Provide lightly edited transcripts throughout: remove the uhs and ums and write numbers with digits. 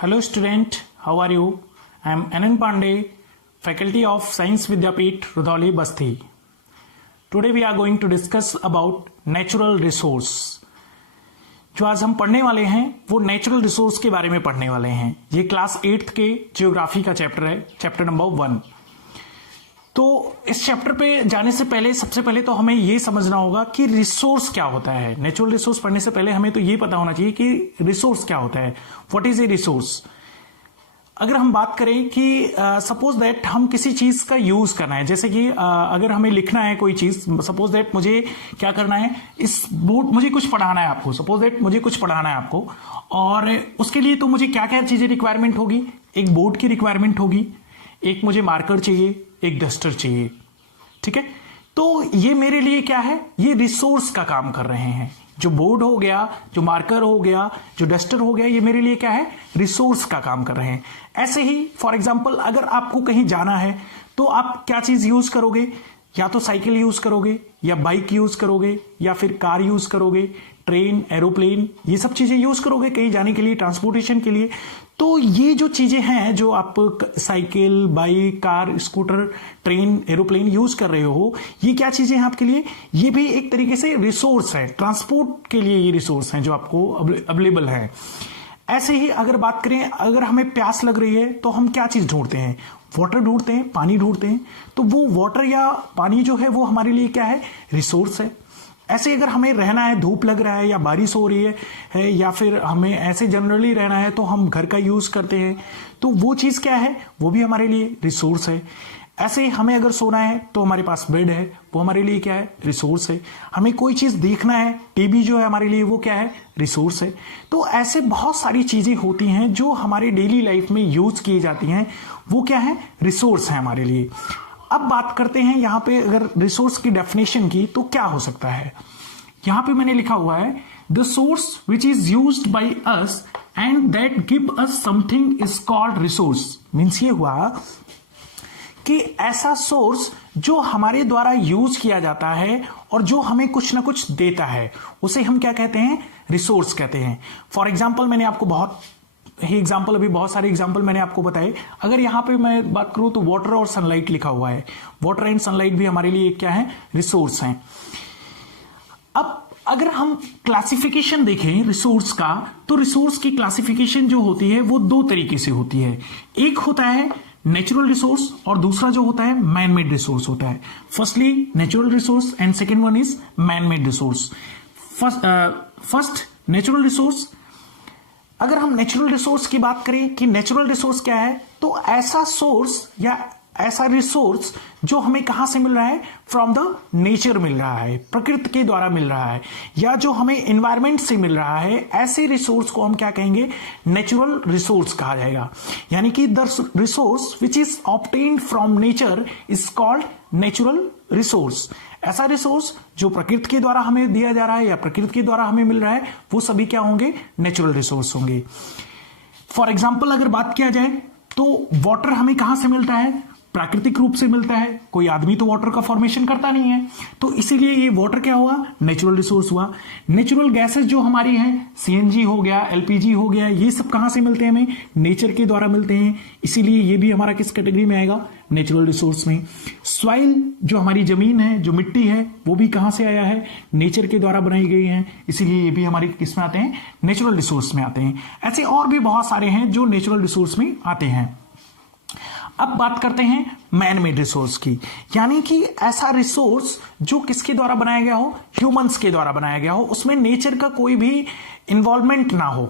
Hello student, how are you? I am Anand Pandey, Faculty of Science Vidyapeeth, Rudhauli, Basti. Today we are going to discuss about natural resource. जो आज हम पढ़ने वाले हैं वो natural resource के बारे में पढ़ने वाले हैं। ये क्लास 8th के जियोग्राफी का चैप्टर है, चैप्टर नंबर 1। तो इस चैप्टर पे जाने से पहले सबसे पहले तो हमें ये समझना होगा कि रिसोर्स क्या होता है। नेचुरल रिसोर्स पढ़ने से पहले हमें तो ये पता होना चाहिए कि रिसोर्स क्या होता है, व्हाट इज ए रिसोर्स। अगर हम बात करें कि सपोज दैट हम किसी चीज का यूज करना है, जैसे कि अगर हमें लिखना है कोई चीज, सपोज दैट मुझे क्या करना है, इस बोर्ड मुझे कुछ पढ़ाना है आपको, सपोज दैट मुझे कुछ पढ़ाना है आपको, और उसके लिए तो मुझे क्या क्या चीजें रिक्वायरमेंट होगी। एक बोर्ड की रिक्वायरमेंट होगी, एक मुझे मार्कर चाहिए, एक डस्टर चाहिए, ठीक है। तो ये मेरे लिए क्या है, ये रिसोर्स का काम कर रहे हैं। जो बोर्ड हो गया, जो मार्कर हो गया, जो डस्टर हो गया, ये मेरे लिए क्या है, रिसोर्स का काम कर रहे हैं। ऐसे ही फॉर एग्जांपल अगर आपको कहीं जाना है तो आप क्या चीज यूज करोगे, या तो साइकिल यूज करोगे, या बाइक यूज करोगे, या फिर कार यूज करोगे, ट्रेन, एरोप्लेन, ये सब चीजें यूज करोगे कहीं जाने के लिए, ट्रांसपोर्टेशन के लिए। तो ये जो चीजें हैं जो आप cycle, bike, car, scooter, train, aeroplane use कर रहे हो, ये क्या चीजें हैं आपके लिए, ये भी एक तरीके से रिसोर्स है। ट्रांसपोर्ट के लिए ये रिसोर्स हैं जो आपको अवेलेबल है। ऐसे ही अगर बात करें, अगर हमें प्यास लग रही है तो हम क्या चीज ढूंढते हैं, वाटर ढूंढते हैं, पानी ढूंढते हैं। तो वो वाटर या पानी जो है वो हमारे लिए क्या है, रिसोर्स है। ऐसे अगर हमें रहना है, धूप लग रहा है या बारिश हो रही है या फिर हमें ऐसे जनरली रहना है तो हम घर का यूज करते हैं, तो वो चीज क्या है, वो भी हमारे लिए रिसोर्स है। ऐसे हमें अगर सोना है तो हमारे पास बेड है, वो हमारे लिए क्या है, रिसोर्स है। हमें कोई चीज देखना है, टीवी जो है हमारे लिए वो क्या है, रिसोर्स है। तो ऐसे बहुत सारी चीजें होती हैं जो हमारे डेली लाइफ में यूज की जाती हैं, वो क्या है, रिसोर्स है हमारे लिए। अब बात करते हैं यहां पे अगर रिसोर्स की डेफिनेशन की, तो क्या हो सकता है। यहां पे मैंने लिखा हुआ है, the source which is used by us and that give us something is called resource. Means ये हुआ कि ऐसा सोर्स जो हमारे द्वारा यूज किया जाता है और जो हमें कुछ ना कुछ देता है, उसे हम क्या कहते हैं, रिसोर्स कहते हैं। फॉर एग्जाम्पल मैंने आपको बहुत सारे एग्जाम्पल मैंने आपको बताए। अगर यहां पे मैं बात करूं तो वाटर और सनलाइट लिखा हुआ है, वाटर एंड सनलाइट भी हमारे लिए क्या है, रिसोर्स हैं। अब अगर हम क्लासिफिकेशन देखें रिसोर्स का, तो रिसोर्स की क्लासिफिकेशन जो होती है वो दो तरीके से होती है। एक होता है नेचुरल रिसोर्स और दूसरा जो होता है मैन मेड रिसोर्स होता है। Firstly natural resource and second one is man made resource. First natural resource. अगर हम नेचुरल रिसोर्स की बात करें कि नेचुरल रिसोर्स क्या है, तो ऐसा सोर्स या ऐसा रिसोर्स जो हमें कहां से मिल रहा है, फ्रॉम द नेचर मिल रहा है, प्रकृति के द्वारा मिल रहा है, या जो हमें एनवायरमेंट से मिल रहा है, ऐसे रिसोर्स को हम क्या कहेंगे, नेचुरल रिसोर्स कहा जाएगा। यानी कि the resource which is obtained from nature is called natural resource. ऐसा रिसोर्स जो प्रकृति के द्वारा हमें दिया जा रहा है या प्रकृति के द्वारा हमें मिल रहा है, वो सभी क्या होंगे, नेचुरल रिसोर्स होंगे। फॉर एग्जाम्पल अगर बात किया जाए तो वाटर हमें कहां से मिलता है, प्राकृतिक रूप से मिलता है। कोई आदमी तो वाटर का फॉर्मेशन करता नहीं है, तो इसीलिए ये वाटर क्या हुआ, नेचुरल रिसोर्स हुआ। नेचुरल गैसेस जो हमारी हैं, सीएनजी हो गया, एलपीजी हो गया, ये सब कहां से मिलते हैं, हमें नेचर के द्वारा मिलते हैं, इसीलिए ये भी हमारा किस कैटेगरी में आएगा, नेचुरल रिसोर्स में। सॉइल जो हमारी जमीन है, जो मिट्टी है, वो भी कहां से आया है, नेचर के द्वारा बनाई गई है, इसीलिए ये भी हमारे किस में आते हैं, नेचुरल रिसोर्स में आते हैं। ऐसे और भी बहुत सारे हैं जो नेचुरल रिसोर्स में आते हैं। अब बात करते हैं मैन मेड रिसोर्स की, यानी कि ऐसा रिसोर्स जो किसके द्वारा बनाया गया हो, ह्यूमंस के द्वारा बनाया गया हो, उसमें नेचर का कोई भी इन्वॉल्वमेंट ना हो,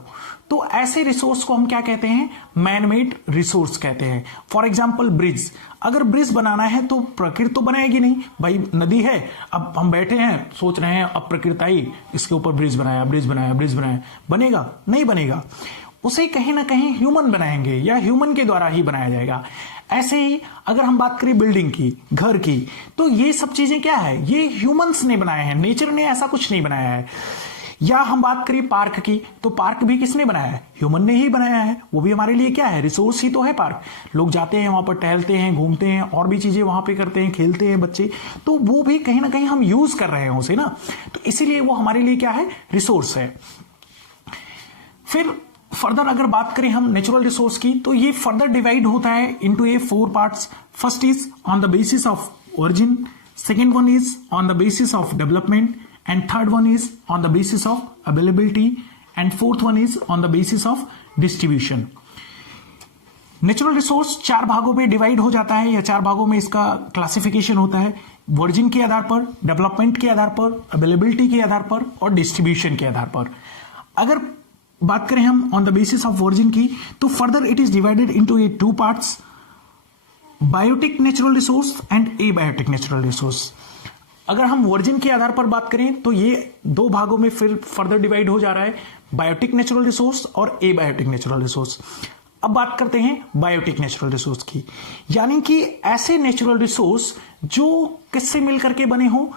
तो ऐसे रिसोर्स को हम क्या कहते हैं, मैन मेड रिसोर्स कहते हैं। For example bridge. अगर ब्रिज बनाना है तो प्रकृति तो बनाएगी नहीं, भाई नदी है, अब हम बैठे हैं सोच रहे हैं अब प्रकृति आई, इसके ऊपर ब्रिज बनाया, ब्रिज बनाया, ब्रिज बनाया, बनेगा नहीं बनेगा, उसे कहीं ना कहीं ह्यूमन बनाएंगे या ह्यूमन के द्वारा ही बनाया जाएगा। ऐसे ही अगर हम बात करें बिल्डिंग की, घर की, तो ये सब चीजें क्या है, ये ह्यूमंस ने बनाए हैं, नेचर ने ऐसा कुछ नहीं बनाया है। या हम बात करें पार्क की, तो पार्क भी किसने बनाया है, ह्यूमन ने ही बनाया है, वो भी हमारे लिए क्या है, रिसोर्स ही तो है पार्क। लोग जाते हैं वहां पर, टहलते हैं, घूमते हैं, और भी चीजें वहां पे करते हैं, खेलते हैं बच्चे, तो वो भी कहीं ना कहीं हम यूज कर रहे हैं उसे ना, तो इसीलिए वो हमारे लिए क्या है, रिसोर्स है। फिर फर्दर अगर बात करें हम नेचुरल रिसोर्स की, तो ये फर्दर डिवाइड होता है into A 4 parts. First is on the basis of origin, second one is on the basis of development, and third one is on the basis of availability, and fourth one is on the basis of distribution. Natural resource 4 भागों में divide हो जाता है, या 4 भागों में इसका classification होता है. वर्जिन के आधार पर, डेवलपमेंट के आधार पर, अवेलेबिलिटी के आधार पर और डिस्ट्रीब्यूशन के आधार पर. अगर बात करें हम on the basis of origin की, तो further it is divided into a 2 parts, biotic natural resource and abiotic natural resource. अगर हम वर्जिन के आधार पर बात करें तो ये 2 भागों में फिर फर्दर डिवाइड हो जा रहा है, बायोटिक नेचुरल रिसोर्स और एबायोटिक नेचुरल रिसोर्स. अब बात करते हैं बायोटिक नेचुरल रिसोर्स की, यानी कि ऐसे नेचुरल रिसोर्स जो किससे मिलकर के बने हो,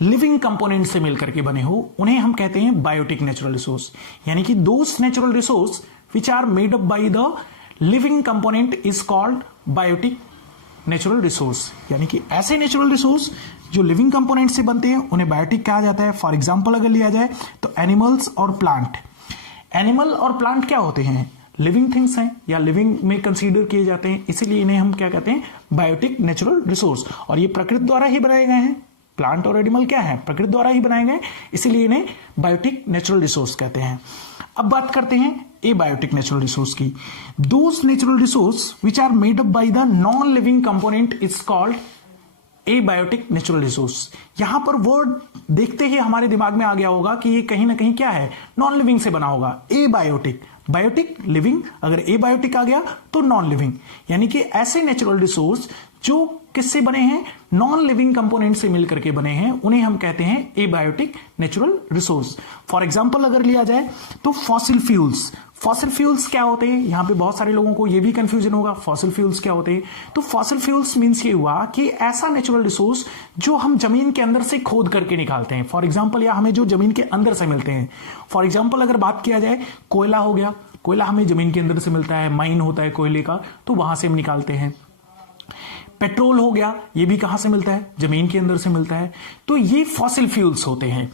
लिविंग कंपोनेंट से मिलकर के बने हो, उन्हें हम कहते हैं बायोटिक नेचुरल रिसोर्स. यानी कि those natural resource which are made up by the living component is called biotic natural resource. यानी कि ऐसे नेचुरल रिसोर्स जो लिविंग कंपोनेंट से बनते हैं उन्हें बायोटिक कहा जाता है. फॉर एग्जाम्पल अगर लिया जाए तो एनिमल्स और प्लांट. एनिमल और प्लांट क्या होते हैं, लिविंग थिंग्स हैं या लिविंग में कंसीडर किए जाते हैं, इसीलिए इन्हें हम क्या कहते हैं, बायोटिक नेचुरल रिसोर्स. और ये प्रकृति द्वारा ही बनाए गए हैं. प्लांट और एनिमल क्या है, प्रकृति द्वारा ही बनाए गए, इसीलिए इन्हें बायोटिक नेचुरल रिसोर्स कहते हैं. अब बात करते हैं एबायोटिक नेचुरल रिसोर्स की. Those natural resource which are made up by the non living component is called abiotic natural resource. यहां पर वर्ड देखते ही हमारे दिमाग में आ गया होगा कि ये कहीं ना कहीं क्या है, नॉन लिविंग से बना होगा. एबायोटिक, बायोटिक लिविंग, अगर एबायोटिक आ गया तो नॉन लिविंग. यानी कि ऐसे नेचुरल रिसोर्स जो किससे बने हैं, नॉन लिविंग कंपोनेंट से मिलकर के बने हैं, उन्हें हम कहते हैं abiotic natural resource. For example अगर लिया जाए तो फॉसिल फ्यूल्स. फॉसिल फ्यूल्स क्या होते हैं, यहां पे बहुत सारे लोगों को ये भी कंफ्यूजन होगा, फॉसिल फ्यूल्स क्या होते हैं. तो फॉसिल फ्यूल्स मींस ये हुआ कि ऐसा नेचुरल रिसोर्स जो हम जमीन के अंदर से खोद करके निकालते हैं. फॉर एग्जांपल, या हमें जो जमीन के अंदर से मिलते हैं. फॉर एग्जांपल अगर बात किया जाए, कोयला हो गया, कोयला हमें जमीन के अंदर से मिलता है, माइन होता है कोयले का, तो वहां से हम निकालते हैं. पेट्रोल हो गया, ये भी कहां से मिलता है, जमीन के अंदर से मिलता है. तो ये फॉसिल फ्यूल्स होते हैं.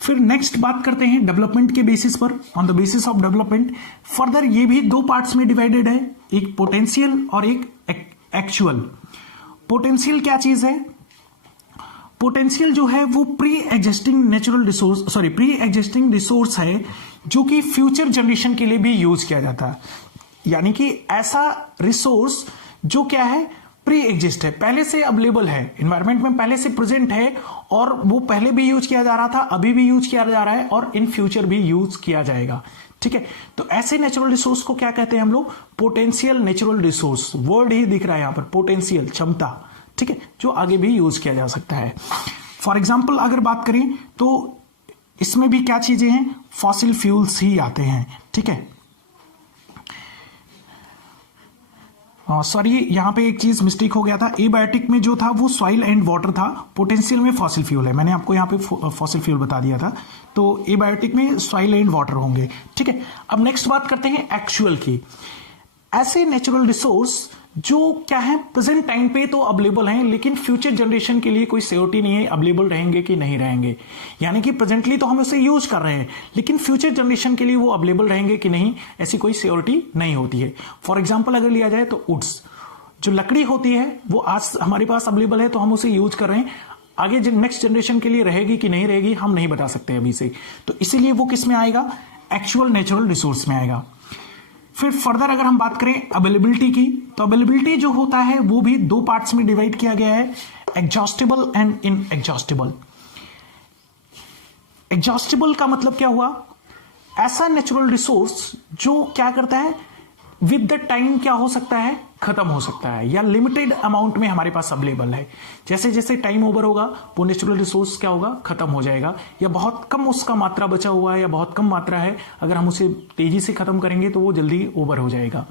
फिर नेक्स्ट बात करते हैं डेवलपमेंट के बेसिस पर, on the basis of development. Further ये भी 2 पार्ट्स में डिवाइडेड है, एक पोटेंशियल और एक एक्चुअल. पोटेंशियल क्या चीज है, पोटेंशियल जो है वो pre existing natural resource, pre existing resource है जो कि फ्यूचर जनरेशन के लिए भी यूज किया जाता है. यानी कि ऐसा रिसोर्स जो क्या है, प्री एग्जिस्ट है, पहले से अवेलेबल है, एनवायरमेंट में पहले से प्रेजेंट है, और वो पहले भी यूज किया जा रहा था, अभी भी यूज किया जा रहा है, और इन फ्यूचर भी यूज किया जाएगा. ठीक है, तो ऐसे नेचुरल रिसोर्स को क्या कहते हैं हम लोग, पोटेंशियल नेचुरल रिसोर्स. वर्ड ही दिख रहा है यहां पर, पोटेंशियल, क्षमता. ठीक है, जो आगे भी यूज किया जा सकता है. फॉर एग्जाम्पल अगर बात करें तो इसमें भी क्या चीजें हैं, फॉसिल फ्यूल्स ही आते हैं. ठीक है, सॉरी यहां पे एक चीज मिस्टेक हो गया था, एबायोटिक में जो था वो सॉइल एंड वाटर था, पोटेंशियल में फॉसिल फ्यूल है. मैंने आपको यहां पे फॉसिल फ्यूल बता दिया था, तो एबायोटिक में सॉइल एंड वाटर होंगे. ठीक है, अब नेक्स्ट बात करते हैं एक्चुअल की. ऐसे नेचुरल रिसोर्स जो क्या है, प्रेजेंट टाइम पे तो अवेलेबल हैं, लेकिन फ्यूचर जनरेशन के लिए कोई सियोरिटी नहीं है अवेलेबल रहेंगे कि नहीं रहेंगे. यानी कि प्रेजेंटली तो हम उसे यूज कर रहे हैं, लेकिन फ्यूचर जनरेशन के लिए वो अवेलेबल रहेंगे कि नहीं, ऐसी कोई सियोरिटी नहीं होती है. फॉर एग्जाम्पल अगर लिया जाए तो वुड्स, जो लकड़ी होती है वो आज हमारे पास अवेलेबल है तो हम उसे यूज कर रहे हैं, आगे नेक्स्ट जनरेशन के लिए रहेगी कि नहीं रहेगी हम नहीं बता सकते अभी से, तो इसीलिए वो किस में आएगा, एक्चुअल नेचुरल रिसोर्स में आएगा. फिर फर्दर अगर हम बात करें अवेलेबिलिटी की, तो अवेलेबिलिटी जो होता है वो भी 2 पार्ट्स में डिवाइड किया गया है, एग्जॉस्टेबल एंड इनएग्जॉस्टेबल. एग्जॉस्टेबल का मतलब क्या हुआ, ऐसा नेचुरल रिसोर्स जो क्या करता है, विद द टाइम क्या हो सकता है, खत्म हो सकता है, या लिमिटेड अमाउंट में हमारे पास अवेलेबल है. जैसे जैसे टाइम ओवर होगा वो नेचुरल रिसोर्स क्या होगा, खत्म हो जाएगा, या बहुत कम उसका मात्रा बचा हुआ है, या बहुत कम मात्रा है, अगर हम उसे तेजी से खत्म करेंगे तो वो जल्दी ओवर हो जाएगा.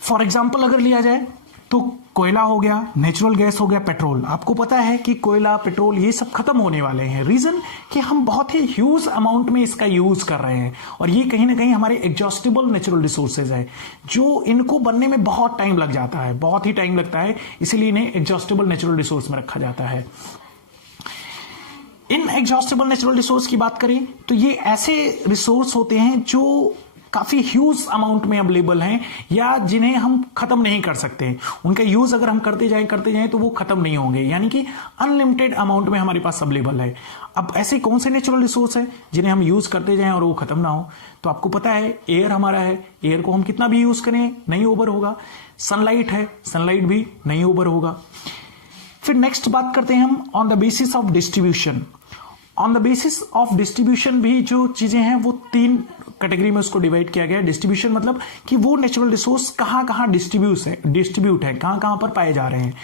फॉर एग्जाम्पल अगर लिया जाए तो कोयला हो गया, नेचुरल गैस हो गया, पेट्रोल. आपको पता है कि कोयला, पेट्रोल ये सब खत्म होने वाले हैं. रीजन कि हम बहुत ही ह्यूज अमाउंट में इसका यूज कर रहे हैं, और ये कहीं ना कहीं हमारे एग्जॉस्टेबल नेचुरल रिसोर्सेज है, जो इनको बनने में बहुत टाइम लग जाता है, बहुत ही टाइम लगता है, इसीलिए इन्हें एग्जॉस्टेबल नेचुरल रिसोर्स में रखा जाता है. इन एग्जॉस्टेबल नेचुरल रिसोर्स की बात करें तो ये ऐसे रिसोर्स होते हैं जो काफी ह्यूज अमाउंट में अवेलेबल हैं या जिन्हें हम खत्म नहीं कर सकते। उनका यूज अगर हम करते जाएं तो वो खत्म नहीं होंगे, यानी कि अनलिमिटेड अमाउंट में हमारे पास अवेलेबल है। अब ऐसे कौन से नेचुरल रिसोर्स है जिन्हें हम यूज करते जाएं और वो खत्म ना हो? तो आपको पता है एयर हमारा है, एयर को हम कितना भी यूज करें नहीं ओवर होगा। सनलाइट है, सनलाइट भी नहीं ओवर होगा। फिर नेक्स्ट बात करते हैं हम on the basis of distribution. On the basis of distribution भी जो चीजें हैं वो 3 कैटेगरी में उसको डिवाइड किया गया है। डिस्ट्रीब्यूशन मतलब कि वो नेचुरल रिसोर्स कहां डिस्ट्रीब्यूट है, कहां पर पाए जा रहे हैं।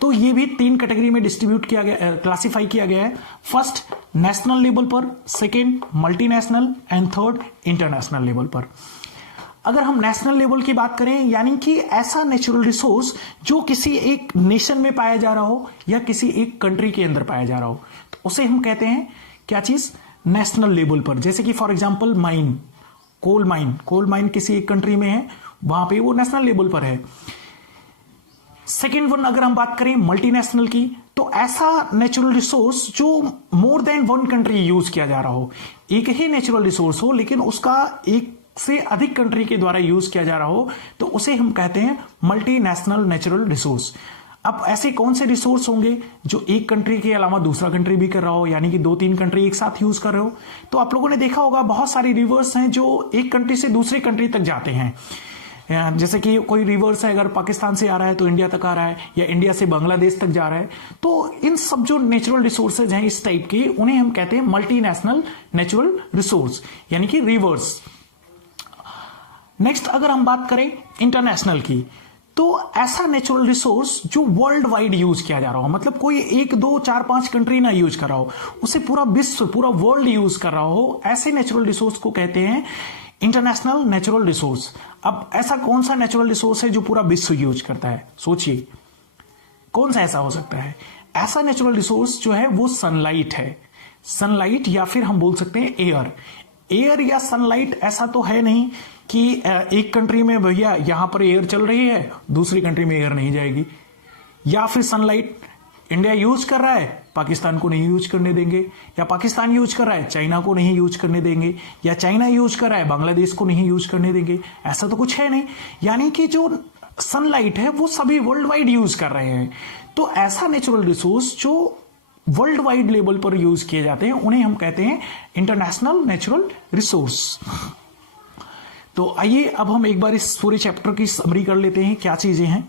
तो ये भी 3 कैटेगरी में डिस्ट्रीब्यूट किया गया, क्लासिफाई किया गया है। फर्स्ट नेशनल लेवल पर, second multinational and third international level पर। अगर हम नेशनल लेवल की बात करें, यानी कि ऐसा नेचुरल रिसोर्स जो किसी एक नेशन में पाया जा रहा हो या किसी एक कंट्री के अंदर पाया जा रहा हो, तो उसे हम कहते हैं क्या चीज? नेशनल लेवल पर। जैसे कि for example mine, coal mine किसी एक कंट्री में है, वहां पे वो नेशनल लेवल पर है। सेकेंड वन अगर हम बात करें मल्टीनेशनल की, तो ऐसा नेचुरल रिसोर्स जो मोर देन 1 कंट्री यूज किया जा रहा हो, एक ही नेचुरल रिसोर्स हो लेकिन उसका एक से अधिक कंट्री के द्वारा यूज किया जा रहा हो, तो उसे हम कहते हैं मल्टीनेशनल नेचुरल रिसोर्स। अब ऐसे कौन से रिसोर्स होंगे जो एक कंट्री के अलावा दूसरा कंट्री भी कर रहा हो, यानी कि 2-3 कंट्री एक साथ यूज कर रहे हो? तो आप लोगों ने देखा होगा बहुत सारी रिवर्स हैं जो एक कंट्री से दूसरे कंट्री तक जाते हैं। जैसे कि कोई रिवर्स है, अगर पाकिस्तान से आ रहा है तो इंडिया तक आ रहा है, या इंडिया से बांग्लादेश तक जा रहा है। तो इन सब जो नेचुरल रिसोर्सेज हैं इस टाइप के, उन्हें हम कहते हैं मल्टीनेशनल नेचुरल रिसोर्स, यानी कि रिवर्स। नेक्स्ट अगर हम बात करें इंटरनेशनल की, तो ऐसा नेचुरल रिसोर्स जो वर्ल्ड वाइड यूज किया जा रहा हो, मतलब कोई 1, 2, 4, 5 कंट्री ना यूज कर रहा हो, उसे पूरा विश्व, पूरा वर्ल्ड यूज कर रहा हो, ऐसे नेचुरल रिसोर्स को कहते हैं इंटरनेशनल नेचुरल रिसोर्स। अब ऐसा कौन सा नेचुरल रिसोर्स है जो पूरा विश्व यूज करता है? सोचिए कौन सा ऐसा हो सकता है? ऐसा नेचुरल रिसोर्स जो है वो सनलाइट है। सनलाइट, या फिर हम बोल सकते हैं एयर या सनलाइट। ऐसा तो है नहीं कि एक कंट्री में भैया यहां पर एयर चल रही है, दूसरी कंट्री में एयर नहीं जाएगी। या फिर सनलाइट इंडिया यूज कर रहा है, पाकिस्तान को नहीं यूज करने देंगे, या पाकिस्तान यूज कर रहा है, चाइना को नहीं यूज करने देंगे, या चाइना यूज कर रहा है, बांग्लादेश को नहीं यूज करने देंगे। ऐसा तो कुछ है नहीं। यानी कि जो सनलाइट है वो सभी वर्ल्ड वाइड यूज कर रहे हैं। तो ऐसा नेचुरल रिसोर्स जो वर्ल्ड वाइड लेवल पर यूज किए जाते हैं उन्हें हम कहते हैं इंटरनेशनल नेचुरल रिसोर्स। तो आइए अब हम एक बार इस पूरे चैप्टर की समरी कर लेते हैं, क्या चीजें हैं।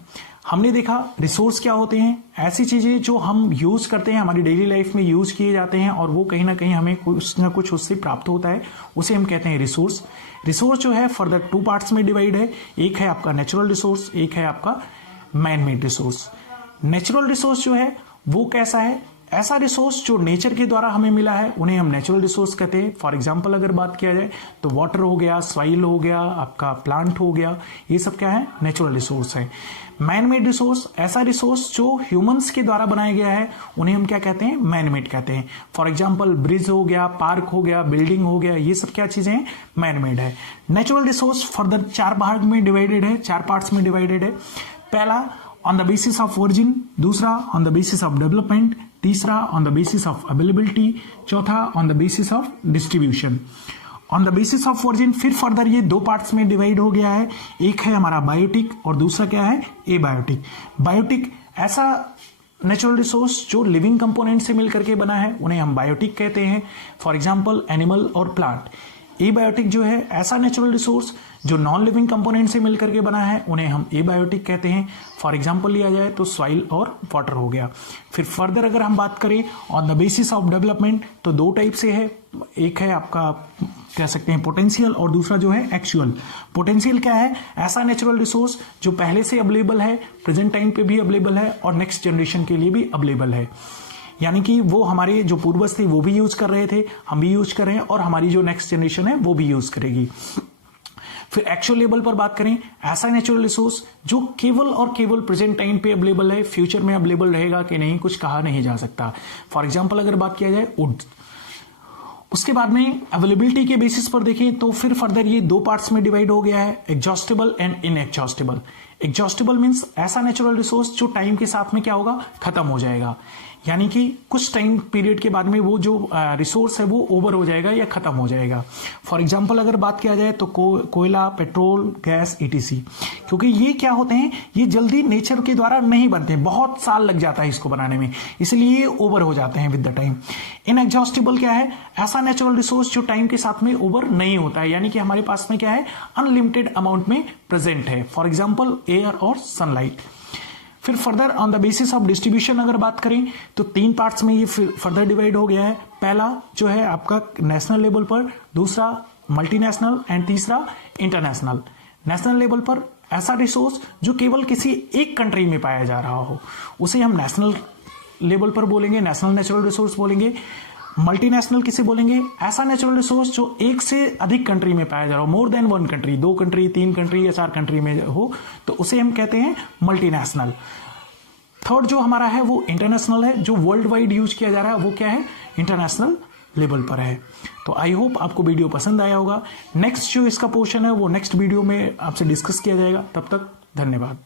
हमने देखा रिसोर्स क्या होते हैं, ऐसी चीजें जो हम यूज करते हैं, हमारी डेली लाइफ में यूज किए जाते हैं और वो कहीं ना कहीं हमें कुछ ना कुछ उससे प्राप्त होता है, उसे हम कहते हैं रिसोर्स। रिसोर्स जो है फर्दर 2 पार्ट्स में डिवाइड है, एक है आपका नेचुरल रिसोर्स, एक है आपका man made resource. Natural resource जो है वो कैसा है? ऐसा रिसोर्स जो नेचर के द्वारा हमें मिला है उन्हें हम नेचुरल रिसोर्स कहते हैं। फॉर एग्जांपल अगर बात किया जाए तो वाटर हो गया, सॉइल हो गया, आपका प्लांट हो गया, ये सब क्या है? नेचुरल रिसोर्स है। मैन मेड रिसोर्स, ऐसा रिसोर्स जो ह्यूमंस के द्वारा बनाया गया है उन्हें हम क्या कहते हैं? मैन मेड कहते हैं। फॉर एग्जाम्पल ब्रिज हो गया, पार्क हो गया, बिल्डिंग हो गया, ये सब क्या चीजें हैं? मैन मेड है। नेचुरल रिसोर्स फर्दर 4 भाग में डिवाइडेड है, 4 पार्ट्स में डिवाइडेड है। पहला on the basis of origin, दूसरा on the basis of development, तीसरा on the basis of availability, चौथा on the basis of distribution. On the basis of origin फिर फर्दर ये 2 पार्ट्स में डिवाइड हो गया है, एक है हमारा बायोटिक और दूसरा क्या है? एबायोटिक। बायोटिक ऐसा नेचुरल रिसोर्स जो लिविंग कंपोनेंट से मिलकर के बना है उन्हें हम बायोटिक कहते हैं। फॉर एग्जाम्पल एनिमल और प्लांट। एबायोटिक जो है ऐसा नेचुरल रिसोर्स जो नॉन लिविंग कंपोनेंट से मिलकर के बना है उन्हें हम एबायोटिक कहते हैं। फॉर एग्जांपल लिया जाए तो सॉइल और वाटर हो गया। फिर फर्दर अगर हम बात करें on the basis of development तो 2 टाइप से है, एक है आपका कह सकते हैं पोटेंशियल और दूसरा जो है एक्चुअल। पोटेंशियल क्या है? ऐसा नेचुरल रिसोर्स जो पहले से अवेलेबल है, प्रेजेंट टाइम पे भी अवेलेबल है और नेक्स्ट जनरेशन के लिए भी अवेलेबल है। यानी कि वो हमारे जो पूर्वज थे वो भी यूज कर रहे थे, हम भी यूज कर रहे हैं और हमारी जो नेक्स्ट जनरेशन है वो भी यूज करेगी। फिर एक्चुअल लेवल पर बात करें, ऐसा नेचुरल रिसोर्स जो केवल और केवल प्रेजेंट टाइम पे अवेलेबल है, फ्यूचर में अवेलेबल रहेगा कि नहीं कुछ कहा नहीं जा सकता। फॉर एग्जांपल अगर बात किया जाए वुड। उसके बाद में अवेलेबिलिटी के बेसिस पर देखें तो फिर फर्दर ये 2 पार्ट्स में डिवाइड हो गया है, exhaustible and inexhaustible. Exhaustible means ऐसा नेचुरल रिसोर्स जो टाइम के साथ में क्या होगा? खत्म हो जाएगा। यानी कि कुछ टाइम पीरियड के बाद में वो जो रिसोर्स है वो ओवर हो जाएगा या खत्म हो जाएगा। फॉर एग्जांपल अगर बात किया जाए तो कोयला, पेट्रोल, गैस, ETC, क्योंकि ये क्या होते हैं, ये जल्दी नेचर के द्वारा नहीं बनते, बहुत साल लग जाता है इसको बनाने में, इसलिए ये ओवर हो जाते हैं विद द टाइम। इनएग्जॉस्टिबल क्या है, ऐसा नेचुरल रिसोर्स जो टाइम के साथ में ओवर नहीं होता है, यानी कि हमारे पास में क्या है, अनलिमिटेड अमाउंट में प्रेजेंट है। फॉर एग्जाम्पल एयर और सनलाइट। फिर further on the basis of distribution अगर बात करें तो 3 पार्ट्स में ये फर्दर डिवाइड हो गया है। पहला जो है आपका नेशनल लेवल पर, दूसरा मल्टीनेशनल एंड तीसरा इंटरनेशनल। नेशनल लेवल पर ऐसा रिसोर्स जो केवल किसी एक कंट्री में पाया जा रहा हो उसे हम नेशनल लेवल पर बोलेंगे, नेशनल नेचुरल रिसोर्स बोलेंगे। मल्टीनेशनल किसे बोलेंगे, ऐसा नेचुरल रिसोर्स जो एक से अधिक कंट्री में पाया जा रहा हो, more than 1 country, 2 country, 3 country या 4 कंट्री में हो, तो उसे हम कहते हैं मल्टीनेशनल। थर्ड जो हमारा है वो इंटरनेशनल है, जो वर्ल्ड वाइड यूज किया जा रहा है, वो क्या है, इंटरनेशनल लेवल पर है। तो आई होप आपको वीडियो पसंद आया होगा। नेक्स्ट जो इसका पोर्शन है वो नेक्स्ट वीडियो में आपसे डिस्कस किया जाएगा। तब तक धन्यवाद।